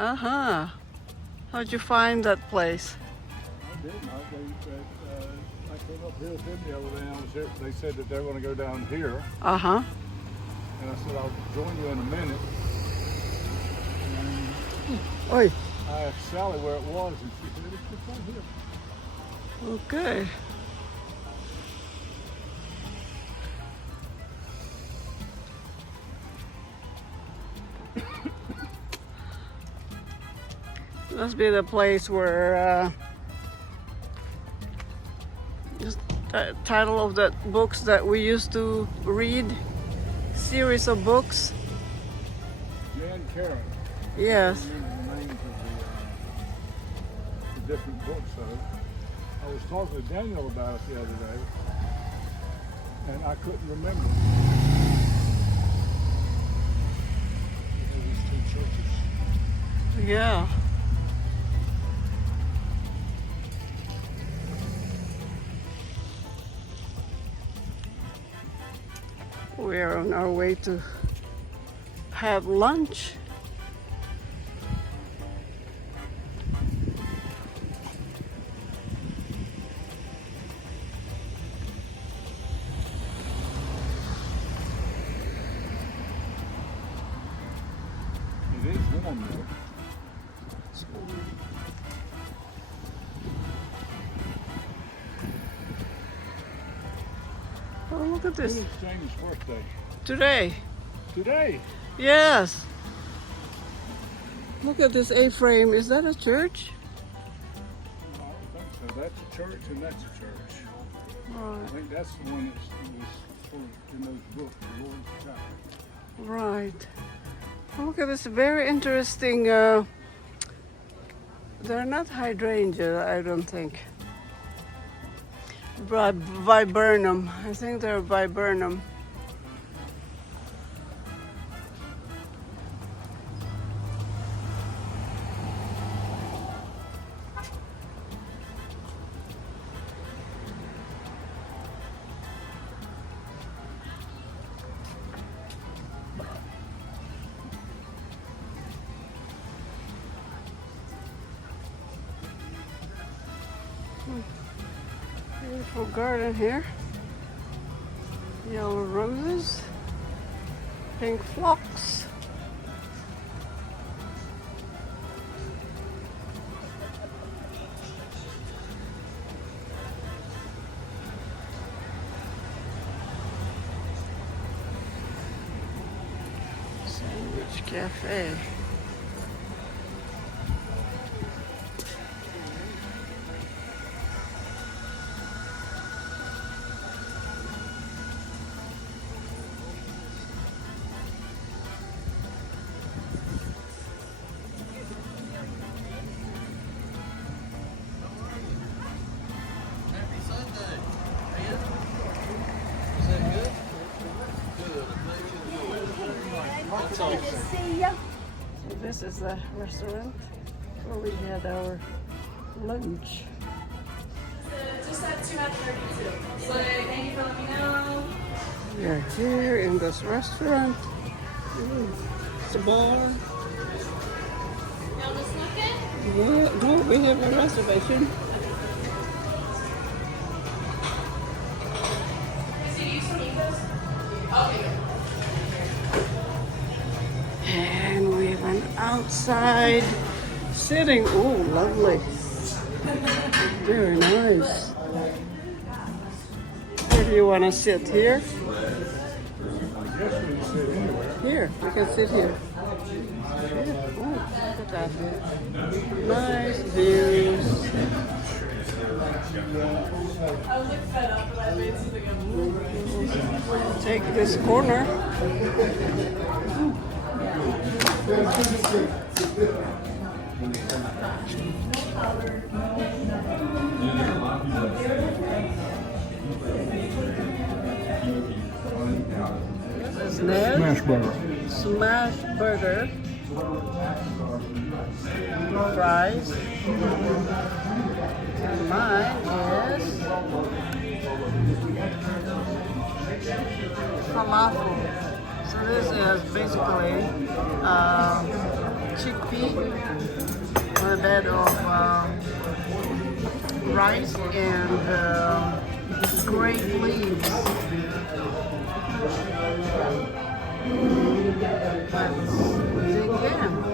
Uh-huh. How'd you find that place? I didn't. I came up here with them the other day, and they said that they're going to go down here. Uh-huh. And I said, I'll join you in a minute. And Oi. I asked Sally where it was, and she said, it's right here. Okay. Must be the place where just the title of the books that we used to read, series of books. Jan Karen. Yes. I don't remember the names of the different books of it. I was talking to Daniel about it the other day, and I couldn't remember. These two churches. Yeah. We're on our way to have lunch. It is warm though. Oh, look at this. It's James' birthday. Today. Today. Yes. Look at this A-frame. Is that a church? No, I don't think so. That's a church and that's a church. I Right. think that's the one that was in those books, the Lord's Chapel. Right. Oh, look at this very interesting. They're not hydrangea, I don't think. Viburnum. I think they're viburnum. Beautiful garden here. Yellow roses, pink phlox. Sandwich Cafe. So this is the restaurant where we had our lunch. Just at 232. So thank you for letting me know. We are here in this restaurant. It's a bar. Y'all just looking? Yeah, no, we have a reservation. So you used to eat this? Okay, good. And we have an outside sitting. Oh, lovely. Very nice. Where do you want to sit? Here? I guess we can sit anywhere. Here. We can sit here. Yeah. Oh, look at that. Nice views. I was like fed up, but I made something up. Take this corner. This is Ned. Smash burger. Smash burger. Fries. And mine is falafel. So this is basically chickpea on a bed of rice and grape leaves. Let's dig in.